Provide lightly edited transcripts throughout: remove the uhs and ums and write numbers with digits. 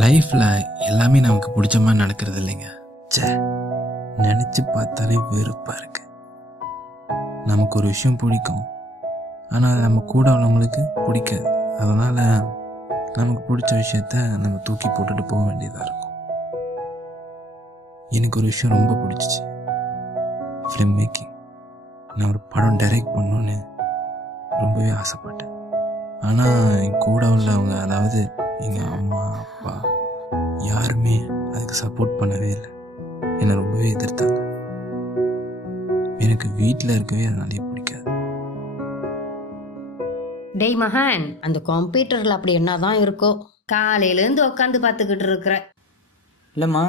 லைஃப்பில் எல்லாமே நமக்கு பிடிச்ச மாதிரி நடக்கிறது இல்லைங்க. நினச்சி பார்த்தாலே வெறுப்பாக இருக்கு. நமக்கு ஒரு விஷயம் பிடிக்கும், ஆனால் அது நம்ம கூட உள்ளவங்களுக்கு பிடிக்காது. அதனால் நமக்கு பிடிச்ச விஷயத்த நம்ம தூக்கி போட்டுட்டு போக வேண்டியதாக இருக்கும். எனக்கு ஒரு விஷயம் ரொம்ப பிடிச்சிச்சு, ஃபிலிம் மேக்கிங். நான் ஒரு படம் டைரக்ட் பண்ணணுன்னு ரொம்பவே ஆசைப்பட்டேன். ஆனால் என் கூட உள்ளவங்க, அதாவது எங்கள் அம்மா அப்பா யாருமே அதுக்கு சப்போர்ட் பண்ணவே இல்லை. என்னை ரொம்பவே எதிர்த்தாங்க. எனக்கு வீட்டில் இருக்கவே அதனாலே பிடிக்காது. டேய் மகன், அந்த கம்ப்யூட்டரில் அப்படி என்னதான் இருக்கோ, காலையிலேருந்து உட்காந்து பார்த்துக்கிட்டு இருக்கிற. இல்லைம்மா,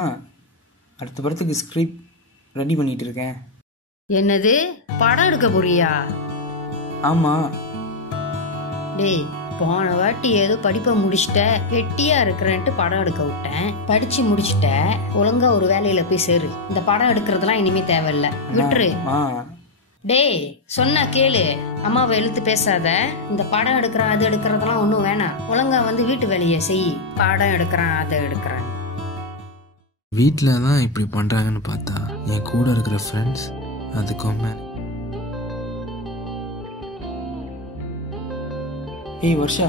அடுத்த படத்துக்கு ஸ்கிரிப்ட் ரெடி பண்ணிகிட்டு இருக்கேன். என்னது, படம் எடுக்க போறியா? ஆமாம். டேய், போன வாட்டி ஏதோ படிப்பை முடிச்சுட்ட, வெட்டியா இருக்கிறேன்ட்டு படம் எடுக்க விட்டேன். படிச்சு முடிச்சுட்ட, ஒழுங்கா ஒரு வேலையில போய் சேரு. இந்த படம் எடுக்கிறதுலாம் இனிமே தேவையில்ல, விட்டுரு. டேய், சொன்னா கேளு, அம்மாவை இழுத்து பேசாத. இந்த படம் எடுக்கிறேன் அது எடுக்கிறதெல்லாம் ஒன்றும் வேணாம். ஒழுங்கா வந்து வீட்டு வேலையை செய். படம் எடுக்கிறேன் அதை எடுக்கிறேன். வீட்டில் தான் இப்படி பண்ணுறாங்கன்னு பார்த்தா என் கூட இருக்கிற ஃப்ரெண்ட்ஸ் அதுக்கும் மேலே. ஏய் வர்ஷா,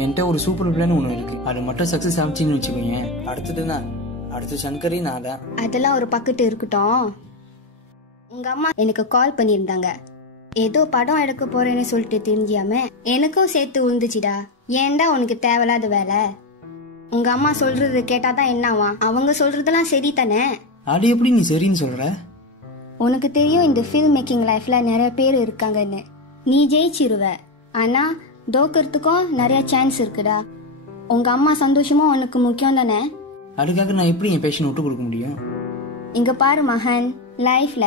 என்கிட்ட ஒரு சூப்பர் பிளான் ஒன்று இருக்கு. அது மட்டும் சக்ஸஸ் ஆச்சுன்னு வச்சுக்கோங்க, அடுத்து சங்கரி நான் தான். அதெல்லாம் ஒரு பக்கத்து இருக்கட்டும். உங்க அம்மா எனக்கு கால் பண்ணியிருந்தாங்க. ஏதோ படம் எடுக்க போறேன்னு சொல்லிட்டு தெரிஞ்சியாம எனக்கும் சேர்த்து விழுந்துச்சுடா. ஏன்டா உனக்கு தேவையில்லாத வேலை? உங்க அம்மா சொல்றது கேட்டாதான் என்னவா? அவங்க சொல்றதெல்லாம் சரி தானே? அது எப்படி நீ சரின்னு சொல்ற? உனக்கு தெரியும் இந்த ஃபில்ம் மேக்கிங் லைஃப்ல நிறைய பேர் இருக்காங்கன்னு. நீ ஜெயிச்சிருவ, ஆனா தோக்கிறதுக்கும் நிறைய சான்ஸ் இருக்குடா. உங்க அம்மா சந்தோஷமும் உனக்கு முக்கியம் தானே? அதுக்காக நான் எப்படி என் பேஷன் விட்டு கொடுக்க முடியும்? இங்க பாரு மகன், லைஃப்ல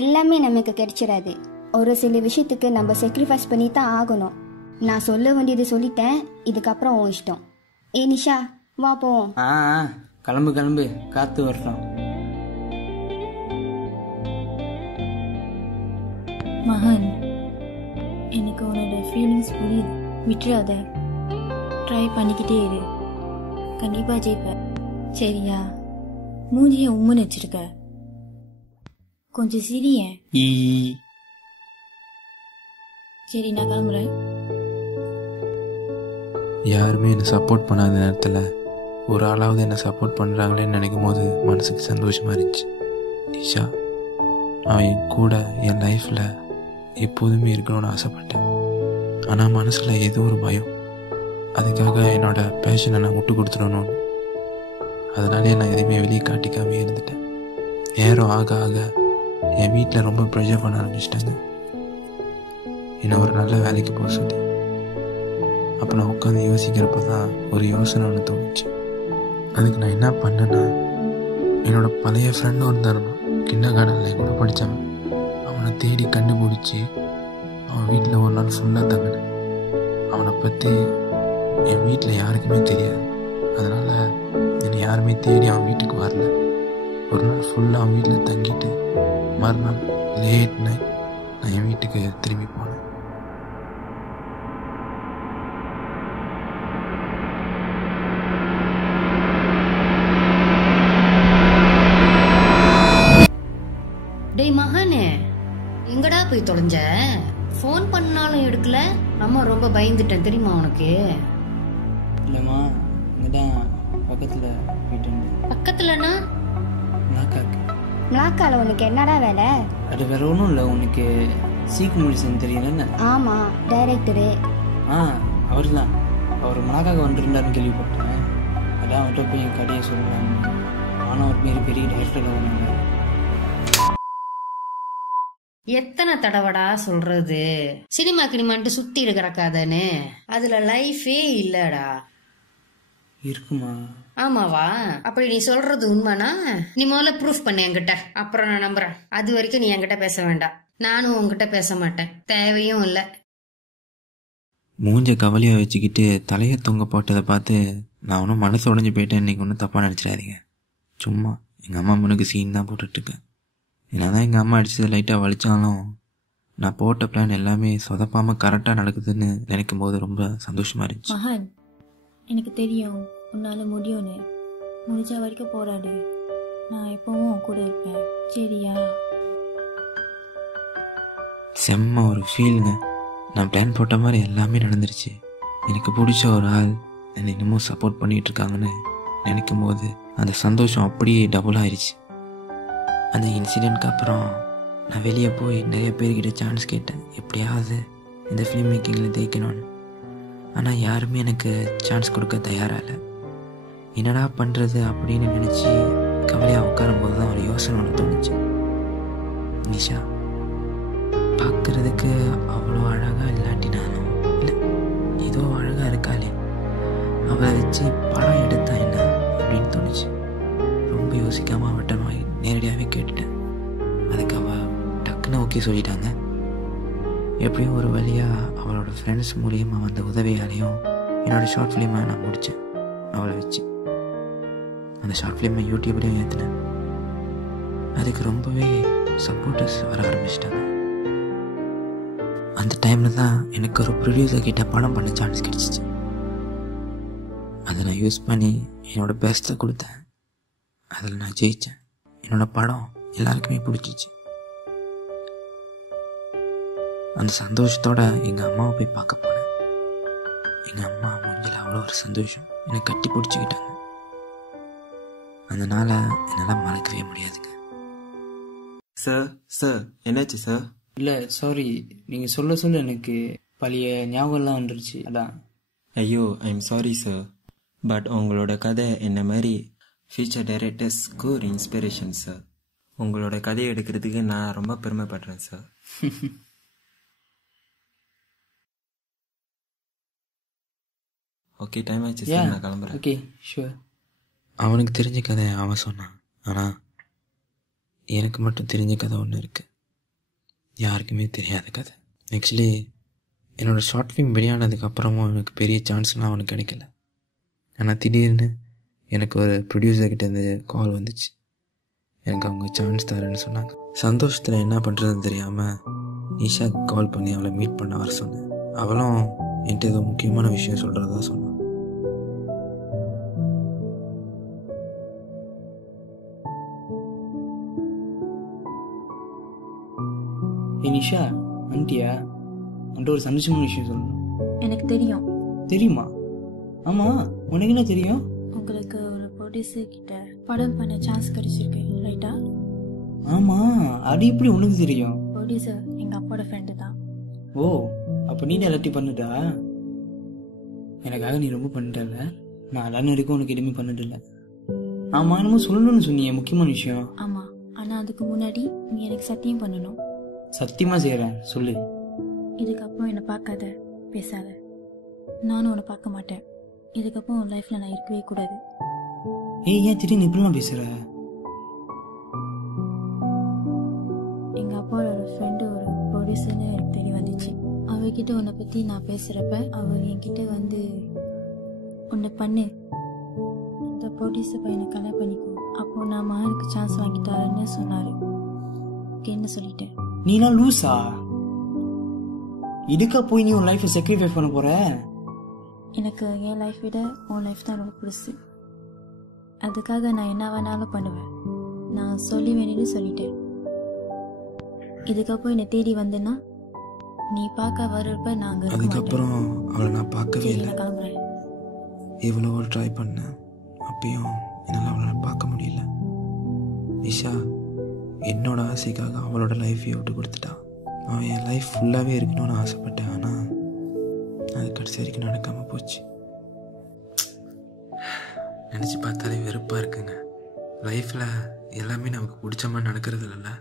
எல்லாமே நமக்கு கிடைச்சிடாது. ஒரு சில விஷயத்துக்கு நம்ம சாக்ரிஃபைஸ் பண்ணி தான் ஆகணும். நான் சொல்ல வேண்டியது சொல்லிட்டேன், இதுக்கப்புறம் உன் இஷ்டம். ஏ நிஷா, வா போவோம். கிளம்பு, காத்து வரட்டும். மகன், எனக்கு உன்னோட ஃபீலிங்ஸ் புரியுது. விட்டுறாத, ட்ரை பண்ணிக்கிட்டே இரு. கண்டிப்பா ஜெயிப்ப, சரியா? மூஞ்சிய உம்முன்னு வச்சிருக்க, கொஞ்சம் சிரியே. சரி, நான் கிளம்புறேன். யாருமே என்னை சப்போர்ட் பண்ணாத நேரத்தில் ஒரு ஆளாவது என்னை சப்போர்ட் பண்ணுறாங்களேன்னு நினைக்கும் போது மனசுக்கு சந்தோஷமாக இருந்துச்சு. நிஷா அவன் என் கூட என் லைஃப்பில் எப்போதுமே இருக்கணும்னு ஆசைப்பட்டேன். ஆனால் மனசில் ஏதோ ஒரு பயம், அதுக்காக என்னோடய பேஷனை நான் விட்டு கொடுத்துடணும்னு. அதனாலே நான் எதுவுமே வெளியே காட்டிக்காமே இருந்துட்டேன். நேரம் ஆக ஆக என் வீட்டில் ரொம்ப ப்ரெஷர் பண்ண ஆரம்பிச்சிட்டாங்க, என்னை ஒரு நல்ல வேலைக்கு போக சொல்லி. அப்போ நான் உட்காந்து யோசிக்கிறப்ப தான் ஒரு யோசனை ஒன்று தோணுச்சு. அதுக்கு நான் என்ன பண்ணேன்னா, என்னோடய பழைய ஃப்ரெண்டும் இருந்தான், கிண்டர் கார்டனில் கூட படித்தவன். அவனை தேடி கண்டுபிடிச்சி அவன் வீட்டில் ஒரு நாள் ஃபுல்லாக தங்கினேன். அவனை பற்றி என் வீட்டில் யாருக்குமே தெரியாது. அதனால் என்னை யாருமே தேடி அவன் வீட்டுக்கு வரல. ஒரு நாள் ஃபுல்லாக அவன் வீட்டில் தங்கிட்டு மறுநாள் லேட் நைட் நான் என் வீட்டுக்கு திரும்பி போனேன். டேய் மகனே, எங்கடா போய் தொலைஞ்ச? ஃபோன் பண்ணாலும் எடுக்கல. நம்ம ரொம்ப பயந்துட்டேன் தெரியுமா உனக்கு? இல்லைம்மா, இங்கதான் பக்கத்தில் போயிட்டு. பக்கத்துலனா? மிளாக்கால உனக்கு என்னடா வேலை? அது வேற ஒன்றும் இல்லை. உனக்கு சீக்கு முடிச்சுன்னு தெரியல? ஆமா, டைரக்டரு. அவர் தான். அவர் மிளாக்காக வந்துருந்தாருன்னு கேள்விப்பட்டேன். அதான் அவர்கிட்ட போய் என் கடையை சொல்லுவாங்க. ஆனால் அவர் பெரிய டைரக்டரில் வந்தாங்க. எத்தனை தடவடா சொல்றது, சினிமா கினிமான்ட்டு சுத்தி இருக்கிறக்காதன்னு? அதுல லைஃபே இல்லடா. இருக்குமா? ஆமாவா? அப்படி நீ சொல்றது உண்மைனா நீ முதல்ல ப்ரூஃப் பண்ண என்கிட்ட, அப்புறம் நான் நம்புறேன். அது வரைக்கும் நீ என்கிட்ட பேச வேண்டாம், நானும் உங்ககிட்ட பேச மாட்டேன், தேவையும் இல்லை. மூஞ்ச கவலையாக வச்சுக்கிட்டு தலையை தொங்க போட்டதை பார்த்து நான் ஒன்றும் மனசு உடஞ்சி போயிட்டேன். இன்றைக்கி ஒன்றும் தப்பாக நினச்சிடாதீங்க. சும்மா எங்கள் அம்மா முன்னுக்கு சீன் தான் போட்டுட்ருக்கேன். என்ன தான் எங்கள் அம்மா அடித்தது லைட்டாக வலித்தாலும் நான் போட்ட பிளான் எல்லாமே சொதப்பாமல் கரெக்டாக நடக்குதுன்னு நினைக்கும் போது ரொம்ப சந்தோஷமாக இருந்துச்சு. மகன், எனக்கு தெரியும் உன்னால் முடியும்னு முடிஞ்ச வரைக்கும் போராடு. நான் எப்பவும் உன் கூட இருப்பேன். சரியா? செம்ம ஒரு ஃபீலுங்க. நான் பிளான் போட்ட மாதிரி எல்லாமே நடந்துருச்சு. எனக்கு பிடிச்ச ஒரு ஆள் என்னை இன்னமும் சப்போர்ட் பண்ணிகிட்டு இருக்காங்கன்னு நினைக்கும் போது அந்த சந்தோஷம் அப்படியே டபுள் ஆயிடுச்சு. அந்த இன்சிடெண்ட்க்கு அப்புறம் நான் வெளியே போய் நிறைய பேர்கிட்ட சான்ஸ் கேட்டேன், எப்படியாவது இந்த ஃபிலிம் மேக்கிங்கில் ஜெயிக்கணும்னு. ஆனால் யாருமே எனக்கு சான்ஸ் கொடுக்க தயாராக இல்லை. என்னடா பண்ணுறது அப்படின்னு நினச்சி கவலையாக உட்காரும்போது தான் ஒரு யோசனை ஒன்று தோணுச்சு. நிஷா பார்க்குறதுக்கு அவ்வளோ அழகாக இல்லாட்டினாலும் இல்லை, ஏதோ அழகாக இருக்காளே, அவளை வச்சு படம் எடுத்தா என்ன அப்படின்னு தோணுச்சு. ரொம்ப யோசிக்காமல் அவட்ட நேரடியாகவே கேட்டுட்டேன். அதுக்கு அவள் டக்குன்னு ஓகே சொல்லிட்டாங்க. எப்படியும் ஒரு வழியாக அவளோட ஃப்ரெண்ட்ஸ் மூலியமாக வந்த உதவியாலையும் என்னோடய ஷார்ட் ஃபிலிமை நான் முடித்தேன் அவளை வச்சு. அந்த ஷார்ட் ஃபிலிமை யூடியூப்லேயும் ஏற்றினேன். அதுக்கு ரொம்பவே சப்போர்ட்டர்ஸ் வர ஆரம்பிச்சிட்டாங்க. அந்த டைமில் தான் எனக்கு ஒரு ப்ரொடியூசர் கிட்ட படம் பண்ண சான்ஸ் கிடச்சிச்சு. அதை நான் யூஸ் பண்ணி என்னோடய பெஸ்ட்டை கொடுத்தேன். அதில் நான் ஜெயித்தேன். என்னோடய படம் எல்லாருக்குமே பிடிச்சிச்சு. அந்த சந்தோஷத்தோடு எங்கள் அம்மாவை போய் பார்க்க போனேன். எங்கள் அம்மா மூஞ்சில் அவ்வளோ ஒரு சந்தோஷம், என்னை கட்டி பிடிச்சிக்கிட்டாங்க. அதனால் என்னால் மறக்கவே முடியாதுங்க. சார் என்னாச்சு சார்? இல்லை சாரி, நீங்கள் சொல்ல எனக்கு பழைய ஞாபகம்லாம் வந்துருச்சு. அதான். ஐயோ, ஐம் சாரி சார். பட் உங்களோட கதை என்ன மாதிரி ஃபியூச்சர் டைரக்டர்ஸ்க்கு ஒரு இன்ஸ்பிரேஷன் சார். உங்களோட கதையை எடுக்கிறதுக்கு நான் ரொம்ப பெருமைப்படுறேன் சார். ஓகே, டைம் ஆச்சு சார், நான் கிளம்புறேன். Okay, sure. அவனுக்கு தெரிஞ்ச கதை அவன் சொன்னான். ஆனால் எனக்கு மட்டும் தெரிஞ்ச கதை ஒன்று இருக்குது, யாருக்குமே தெரியாத கதை. ஆக்சுவலி என்னோடய ஷார்ட் ஃபிலிம் வெளியானதுக்கப்புறமும் எனக்கு பெரிய சான்ஸ்லாம் அவனுக்கு கிடைக்கல. ஆனால் திடீர்னு எனக்கு ஒரு ப்ரொடியூசர்கிட்டேருந்து கால் வந்துச்சு. எனக்கு அவங்க சான்ஸ் தரேன்னு சொன்னாங்க. சந்தோஷத்தில் என்ன பண்ணுறதுன்னு தெரியாமல் நிஷாக்கு கால் பண்ணி அவளை மீட் பண்ண வர சொன்னேன். அவளும் என்கிட்ட ஏதோ முக்கியமான விஷயம் சொல்கிறதா சொன்னான். நிஷா ஆண்டியா அந்த ஒரு சந்தோஷமான விஷயம் சொல்லணும். எனக்கு தெரியும். தெரியுமா? ஆமாம், உனக்கு என்ன தெரியும்? உங்களுக்கு ஒரு ப்ரொடியூசர் கிட்ட படம் பண்ண சான்ஸ் கிடைச்சிருக்கு, ரைட்டா? ஆமாம், அது எப்படி உனக்கு தெரியும்? ப்ரொடியூசர் எங்கள் அப்பாவோட ஃப்ரெண்டு தான். ஓ, அப்போ நீ எல்லாத்தையும் பண்ணுடா. எனக்காக நீ ரொம்ப பண்ணிட்டல. நான் எல்லாரும் வரைக்கும் உனக்கு எதுவுமே பண்ணதில்ல. ஆமாம், என்னமோ சொல்லணும்னு சொன்னியே முக்கியமான விஷயம். ஆமாம், ஆனால் அதுக்கு முன்னாடி நீ எனக்கு சத்தியம் பண்ணணும். சத்தியமாக செய்கிறேன், சொல்லு. இதுக்கப்புறம் என்னை பார்க்காத, பேசாத. நானும் உன்னை பார்க்க மாட்டேன். இதுக்கப்புறம் உன் லைஃப்பில் நான் இருக்கவே கூடாது. ஏன் திடீர்னு இப்படிலாம் பேசுகிற? எங்கள் அப்பாவோட ஒரு ஃப்ரெண்டு ஒரு ப்ரொடியூசர்னு எனக்கு தெரிய வந்துச்சு. அவர்கிட்ட உன்னை பற்றி நான் பேசுகிறப்ப அவர் என்கிட்ட வந்து உன்னை பண்ணு, இந்த ப்ரொடியூசர் பையனை கல்யாணம் பண்ணிக்கோ, அப்போது நான் மகனுக்கு சான்ஸ் வாங்கி தரேன்னு சொன்னார். ஓகேன்னு சொல்லிட்டேன். நீலாம் லூஸா? இதுக்கா போய் நீ உன் லைஃப்பை சாக்ரிஃபைஸ் பண்ண போற? எனக்கு என் லைஃப் விட உன் லைஃப் தான் ரொம்ப பெருசு. அதுக்காக நான் என்ன வேணாலும் பண்ணுவேன். நான் சொல்லி வேணும்னு சொல்லிட்டேன். இதுக்கப்புறம் என்னை தேடி வந்தேன்னா நீ பார்க்க வரப்ப நாங்கள். அதுக்கப்புறம் அவளை நான் பார்க்கவே இல்லை. நான் கிளம்புறேன். எவ்வளவோ ட்ரை பண்ணேன், அப்பயும் என்னால் அவளை பார்க்க முடியல. நிஷா என்னோட ஆசைக்காக அவளோட லைஃப்பை விட்டு கொடுத்துட்டான். அவன் என் லைஃப் ஃபுல்லாகவே இருக்கணும்னு ஆசைப்பட்டேன். ஆனால் அது கடைசி வரைக்கும் நடக்காமல் போச்சு. நினச்சி பார்த்தாலே வெறுப்பாக இருக்குங்க. லைஃப்பில் எல்லாமே நமக்கு பிடிச்ச மாதிரி நடக்கிறது இல்லைல்ல.